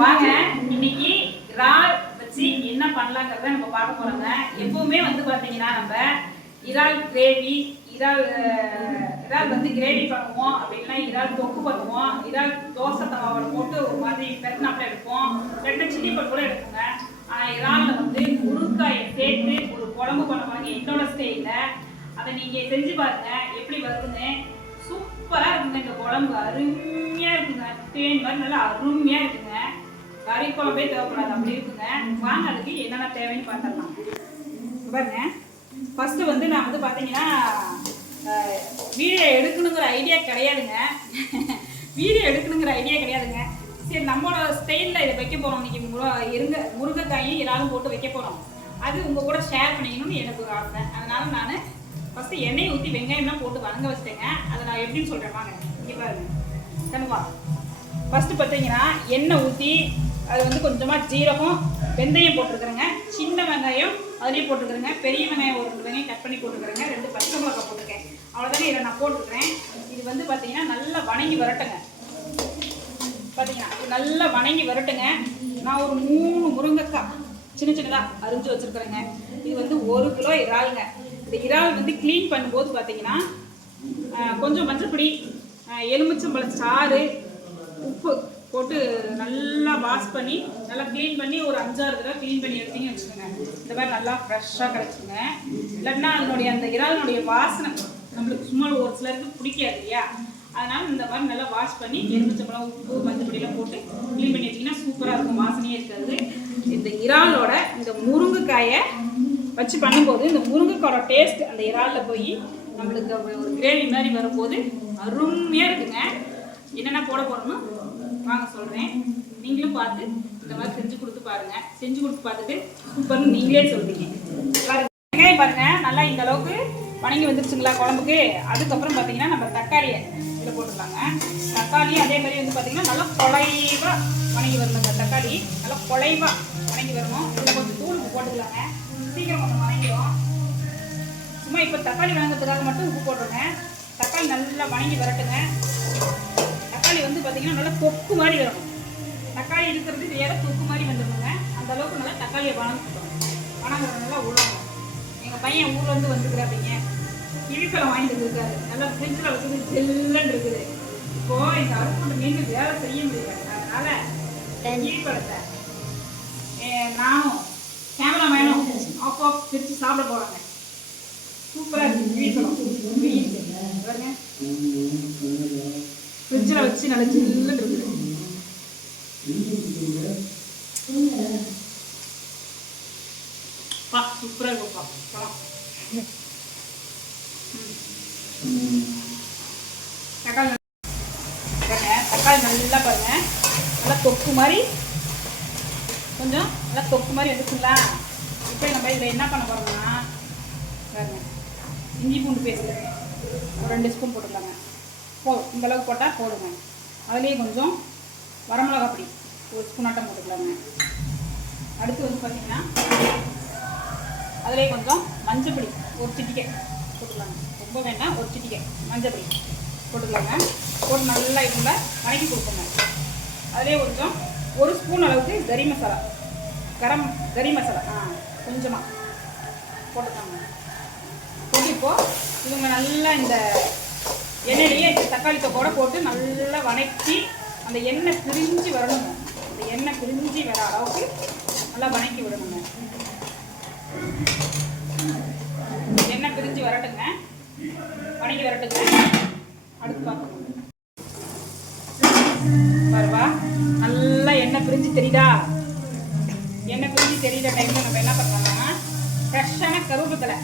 வாங்க இன்னைக்கு இறால் வச்சு என்ன பண்ணலாங்கிறத நம்ம பார்க்க போறோங்க. எப்பவுமே வந்து பாத்தீங்கன்னா நம்ம இறால் கிரேவி, இறால் வந்து கிரேவி பண்ணுவோம், அப்படின்னா இறால் தொக்கு பண்ணுவோம், இறால் தோசை தவாவில் போட்டு ஒரு மாதிரி பெருநாப்பில் எடுப்போம், ரெண்டு சில்லி பட் கூட எடுப்போங்க. ஆனால் இறாலில் வந்து முருங்காயை சேர்த்து ஒரு குழம்பு பண்ண பாருங்க என்னோட ஸ்டைலில். அதை நீங்கள் செஞ்சு பாருங்க எப்படி வருதுன்னு. சூப்பராக இருக்குங்க இந்த குழம்பு, அருமையாக இருக்குங்க. தேன் மாதிரி நல்லா அருமையாக இருக்குங்க. கறி குழம்பே தேவைப்படாது, அப்படி இருக்குங்க. வாங்க அதுக்கு என்னென்ன தேவைன்னு பார்த்துடலாம். பாருங்க, ஃபஸ்ட்டு வந்து நான் வந்து பார்த்தீங்கன்னா வீடியோ எடுக்கணுங்கிற ஐடியா கிடையாதுங்க. சரி, நம்மளோட ஸ்டைலில் இதை வைக்க போகிறோம். இன்றைக்கி முருங்கைக்காயும் இறாலும் போட்டு வைக்க போகிறோம். அது உங்கள் கூட ஷேர் பண்ணிக்கணும்னு எனக்கு ஒரு ஆசை. அதனால் நான் ஃபஸ்ட்டு எண்ணெய் ஊற்றி வெங்காயம்லாம் போட்டு வதங்க வச்சிட்டேங்க. அதை நான் எப்படின்னு சொல்கிறேன் வாங்க. இங்கே பாருங்க கண்ணுவா. ஃபஸ்ட்டு பார்த்தீங்கன்னா எண்ணெய் ஊற்றி அது வந்து கொஞ்சமாக ஜீரகம், வெந்தயம் போட்டுருக்குறேங்க. சின்ன வெங்காயம் அதுலேயும் போட்டுருக்குறேங்க. பெரிய வெங்காயம் ஒரு 2 வெங்காயம் கட் பண்ணி போட்டுருக்குறேங்க. 2 பச்சை மிளகாய் போட்டிருக்கேன். அவ்வளோதானே இதை நான் போட்டுருக்குறேன். இது வந்து பார்த்தீங்கன்னா நல்லா வணங்கி வரட்டுங்க. பார்த்தீங்கன்னா நல்லா வணங்கி வரட்டுங்க. நான் ஒரு 3 முருங்கைக்காய் சின்ன சின்னதாக அரிஞ்சு வச்சுருக்குறேங்க. இது வந்து 1 கிலோ இறாலுங்க. இந்த இறால் வந்து க்ளீன் பண்ணும்போது பார்த்தீங்கன்னா கொஞ்சம் மஞ்சப்பொடி, எலுமிச்சம்பழ சாறு, உப்பு போட்டு நல்லா வாஷ் பண்ணி நல்லா க்ளீன் பண்ணி ஒரு 5-6 தடவை க்ளீன் பண்ணி எடுத்தீங்கன்னு வச்சுக்கோங்க. இந்த மாதிரி நல்லா ஃப்ரெஷ்ஷாக கிடச்சிங்க. இல்லைன்னா அதனுடைய அந்த இறாலினுடைய வாசனை நம்மளுக்கு சும்மா ஒரு சிலருக்கு பிடிக்காது இல்லையா? அதனால் இந்த மாதிரி நல்லா வாஷ் பண்ணி எலுமிச்சம்பழம், உப்பு, மஞ்சப்பொடியெல்லாம் போட்டு க்ளீன் பண்ணி வச்சிங்கன்னா சூப்பராக இருக்கும். வாசனையே இருக்காது. இந்த இறாலோட இந்த முருங்கைக்காயை வச்சு பண்ணும்போது இந்த முருங்கைக்காயோட டேஸ்ட் அந்த இறாலில் போய் நம்மளுக்கு ஒரு கிரேவி மாதிரி வரும்போது அருமையாக இருக்குங்க. என்னென்ன போட போகிறோம்னு வாங்க சொல்கிறேன். நீங்களும் பார்த்து இந்த மாதிரி செஞ்சு கொடுத்து பாருங்கள். செஞ்சு கொடுத்து பார்த்துட்டு சூப்பர்னு நீங்களே சொல்கிறீங்க. வெங்காயம் பாருங்கள் நல்லா இந்த அளவுக்கு வணங்கி வந்துருச்சுங்களா குழம்புக்கு. அதுக்கப்புறம் பார்த்தீங்கன்னா நம்ம தக்காளியை இதில் போட்டுருக்காங்க. தக்காளியும் அதே மாதிரி வந்து பார்த்தீங்கன்னா நல்லா குழைவாக வணங்கி வரணும். இந்த தக்காளி நல்லா குழைவாக வணங்கி வரணும். இதில் கொஞ்சம் தூள் போட்டுக்கலாங்க, சீக்கிரம் கொஞ்சம் வணங்கிடும். சும்மா இப்போ தக்காளி வணங்கிறதுக்காக மட்டும் உப்பு போட்டுருங்க. தக்காளி நல்லா வணங்கி வரட்டுங்க. தக்காளி வந்து பார்த்தீங்கன்னா நல்லா தொக்கு மாதிரி வரணும். தக்காளி இருக்கிறது வேற தொக்கு மாதிரி வந்துடுங்க. அந்த அளவுக்கு நல்லா தக்காளியை வணங்கிட்டோம். வணங்குறது நல்லா உள்ளணும். எங்கள் பையன் ஊர்லேருந்து வந்துருக்குறாப்பிங்க. கிழிப்பழம் வாங்கிட்டு இருக்காரு. நல்லா ஃப்ரிட்ஜில் வச்சுட்டு ஜெல்லுன்னு இருக்குது. இப்போது இந்த அறுப்பு மீன் வேலை செய்ய முடியாது. அதனால் கிழிப்பழத்தை நானும் கேமராமேனும் ஆஃப் பிரித்து சாப்பிட போகிறாங்க. சூப்பராக இருக்குது கிழிப்பழம். பாருங்க, ஃப்ரிட்ஜில் வச்சு நல்லா ஜில்லுன்னு இருக்குது. சூப்பராக இருக்குப்பா பழம். தக்காளி பாருங்க, தக்காளி நல்லா பாருங்க நல்லா தொக்கு மாதிரி கொஞ்சம் நல்லா தொக்கு மாதிரி வந்துச்சுங்களா. இப்போ நம்ம இதில் என்ன பண்ண போகிறோம்னா பாருங்க, இஞ்சி பூண்டு பேஸ்ட்டு ஒரு 2 ஸ்பூன் போட்டுக்கலாங்க. இந்த அளவுக்கு போட்டால் போடுங்க. அதுலேயே கொஞ்சம் வரமிளகா பொடி ஒரு ஸ்பூனாட்டம் போட்டுக்கலாங்க. அடுத்து வந்து பார்த்திங்கன்னா அதுலேயே கொஞ்சம் மஞ்சள் பொடி ஒரு சிட்டிக்கை போட்டுக்கலாங்க. ரொம்ப வேண்டாம், ஒரு சிட்டிக்கை மஞ்சள் பொடி போட்டுக்கலாங்க. போட்டு நல்லா இவங்க வணக்கி கொடுப்போங்க. அதுலேயே கொஞ்சம் 1 ஸ்பூன் அளவுக்கு கறி மசாலா கொஞ்சமாக போட்டுக்கலாங்க. போட்டு இப்போது இவங்க நல்லா இந்த எண்ணெயிலேயே தக்காளி தொக்கோட போட்டு நல்லா வணக்கி அந்த எண்ணெய் பிரிஞ்சு வரணுங்க. அந்த எண்ணெய் பிரிஞ்சு வர அளவுக்கு நல்லா வணக்கி விடணுங்க. எண்ணெய் பிரிஞ்சு வரட்டுங்க, வணங்கி வரட்டுங்க. அடுத்து பார்க்கணும் பாருவா, நல்லா எண்ணெய் பிரிஞ்சு தெரியுதா? எண்ணெய் பிரிஞ்சு தெரியுற டைமில் நம்ம என்ன பண்ணலாம்னா ஃப்ரெஷ்ஷான கருவேப்பிலை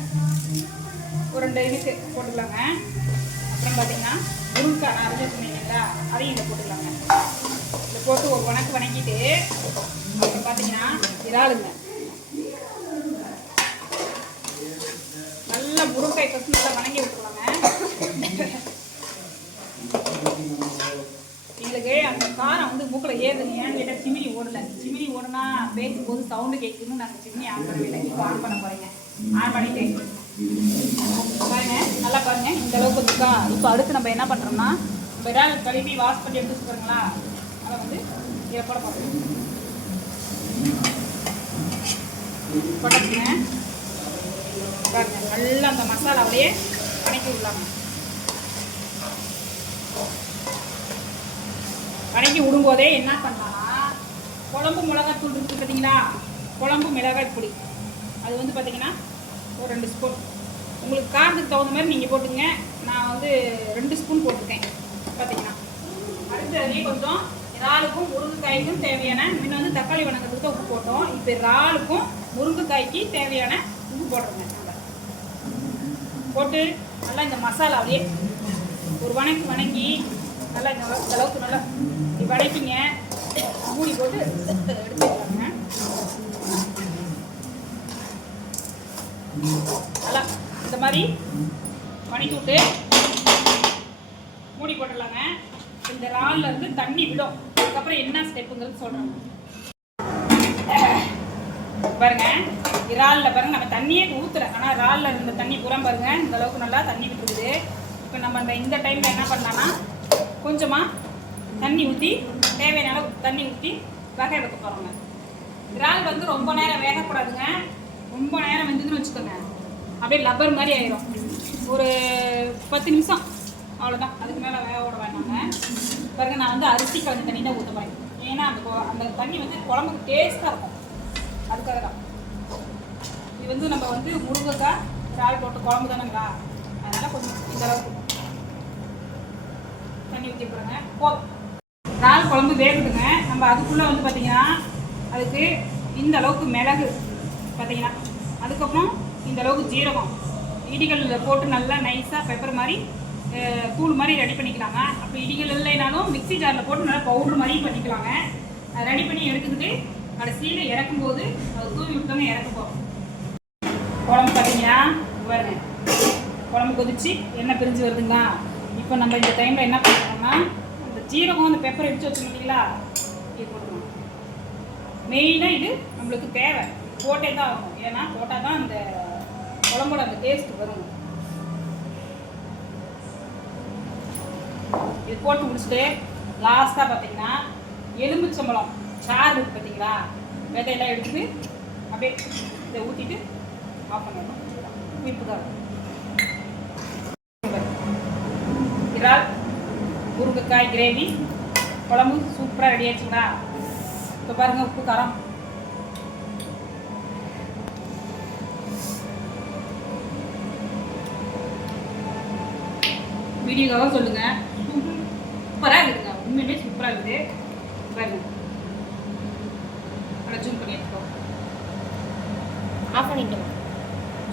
ஒரு 2 இதுக்கு போட்டுக்கலாங்க. அப்புறம் பார்த்தீங்கன்னா முருங்கைக்காய் நான் அரைச்சி சொன்னீங்களா, அதையும் இதில் போட்டுக்கலாங்க. இதில் போட்டு ஒரு வணக்கிட்டு அப்புறம் பார்த்தீங்கன்னா இறாலுங்க நல்லா முருங்கைக்காய் ஃபஸ்ட்டு நல்லா வணங்கி விட்டுருவாங்க. எங்களுக்கு அந்த காரம் வந்து மூக்கில் ஏறுதுங்க. ஏன்னு கேட்டால் சிமினி ஓடலை. சிமினி ஓடுனா பேசும்போது சவுண்டு கேட்குதுன்னு நாங்கள் சிமினி ஆன் பண்ணவில்லை. இப்போ ஆன் பண்ண போகிறீங்க. ஆன் பண்ணிட்டு பாருங்க, நல்லா பாருங்க இந்த அளவுக்கு வந்துருக்கா. இப்போ அடுத்து நம்ம என்ன பண்ணுறோம்னா இறால் கழுவி வாஷ் பண்ணி எடுத்து வச்சுக்கிறோங்களா, அதை வந்து இதை போட பார்ப்போம். போட்டுங்க பாருங்க, நல்லா அந்த மசாலாவிலேயே வணக்கி விடலாங்க. வணக்கி விடும்போதே என்ன பண்ணலாம்னா, குழம்பு மிளகாய் தூள் இருக்குது பார்த்தீங்களா, குழம்பு மிளகாய் பொடி அது வந்து பார்த்தீங்கன்னா ஒரு 2 ஸ்பூன், உங்களுக்கு காரத்துக்கு தகுந்த மாதிரி நீங்கள் போட்டுங்க. நான் வந்து 2 ஸ்பூன் போட்டுருக்கேன் பார்த்தீங்கன்னா. அடுத்து அதே கொஞ்சம் இறாலுக்கும் முருங்கைக்காய்க்கும் தேவையான, முன்ன வந்து தக்காளி வணக்கத்துக்கு உப்பு போட்டோம், இப்போ இறாலுக்கும் முருங்கைக்காய்க்கு தேவையான உப்பு போடுறோங்க. நம்ம போட்டு நல்லா இந்த மசாலாவிலே ஒரு வணங்கி நல்லா இந்த அளவுக்கு நல்லா வணக்கிங்க. மூடி போட்டு எடுத்துக்கலாங்க. நல்லா இந்த மாதிரி வணக்கி விட்டு மூடி போட்டுடலாங்க. இந்த இறால்ல இருந்து தண்ணி விடும். அதுக்கப்புறம் என்ன ஸ்டெப்புங்கிறது சொல்கிறேன் பாருங்க. இறாலில் பாருங்க, நம்ம தண்ணியே ஊற்றுறேன், ஆனால் இறாலில் இருந்த தண்ணி பூரா பாருங்க இந்த அளவுக்கு நல்லா தண்ணி விட்டுருக்குது. இப்போ நம்ம இந்த டைமில் என்ன பண்ணலாம்னா, கொஞ்சமாக தண்ணி ஊற்றி, தேவையான அளவு தண்ணி ஊற்றி வேக வைக்க போகிறோங்க. இறால் வந்து ரொம்ப நேரம் வேகக்கூடாதுங்க. ரொம்ப நேரம் வெந்ததுன்னு வச்சுக்கோங்க, அப்படியே லப்பர் மாதிரி ஆயிடும். ஒரு 10 நிமிஷம் அவ்வளோதான், அதுக்கு மேலே வேக விட வேண்டாங்க. பாருங்க, நான் வந்து அரிசி கலந்த தண்ணி தான் ஊற்ற போகிறேன். ஏன்னா அந்த தண்ணி வந்து குழம்புக்கு டேஸ்ட்டாக இருக்கும், அதுக்காக தான். இது வந்து நம்ம வந்து முருங்கைக்காய் இறால் போட்டு குழம்பு தானேங்களா, அதனால் கொஞ்சம் இந்த அளவுக்கு தண்ணி ஊற்றி போடுங்க. போதும், இறால் குழம்பு வேகுதுங்க. நம்ம அதுக்குள்ளே வந்து பார்த்திங்கன்னா அதுக்கு இந்த அளவுக்கு மிளகு பார்த்திங்கன்னா, அதுக்கப்புறம் இந்த அளவுக்கு ஜீரகம் இடிகளில் போட்டு நல்லா நைஸாக பெப்பர் மாதிரி தூள் மாதிரி ரெடி பண்ணிக்கலாங்க. அப்போ இடிகள் இல்லைனாலும் மிக்சி ஜாரில் போட்டு நல்லா பவுட்ரு மாதிரி பண்ணிக்கலாங்க. ரெடி பண்ணி எடுத்துக்கிட்டு கடைசியில் இறக்கும்போது அது தூவி விட்டோங்க இறக்க போகிறோம். குழம்பு பார்த்தீங்கன்னா பாருங்க, குழம்பு கொதிச்சு எண்ணெய் பிரிஞ்சு வருதுங்களா. இப்போ நம்ம இந்த டைமில் என்ன பண்ணுறோம்னா, அந்த ஜீரகம் அந்த பெப்பர் எடுத்து வச்சுக்கணும் இல்லைங்களா, இது போட்டுருவோம். மெயினாக இது நம்மளுக்கு தேவை, போட்டே தான் ஆகும். ஏன்னா போட்டால் தான் அந்த குழம்போட அந்த டேஸ்ட் வரும். இது போட்டு முடிச்சுட்டு லாஸ்ட்டாக பார்த்தீங்கன்னா எலுமிச்சம்பழம் சாறு இருக்குது பார்த்தீங்களா, விதையெல்லாம் எடுத்துட்டு அப்படியே இதை ஊற்றிட்டு ஆஃப் பண்ணணும். உப்புதான் இறால் முருங்கைக்காய் கிரேவி குழம்பு சூப்பராக ரெடி ஆச்சுங்களா. இப்போ பாருங்கள், உப்பு காரம் வீடியோக்காக சொல்லுங்கள். சூப்பராக இருக்குதுங்க, உண்மையுமே சூப்பராக இருக்குது. பாருங்க, அதை ஜூம் பண்ணி எடுத்துக்கோ, ஆஃப் பண்ணிட்டோம்.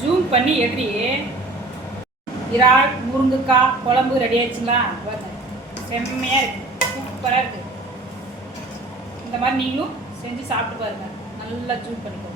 ஜூம் பண்ணி எடுத்து இறால் முருங்கைக்காய் குழம்பு ரெடி ஆயிடுச்சுங்களா. பாருங்க, செம்மையாக இருக்குது, சூப்பராக இருக்குது. இந்த மாதிரி நீங்களும் செஞ்சு சாப்பிட்டு பாருங்கள். நல்லா ஜூம் பண்ணிக்கோ.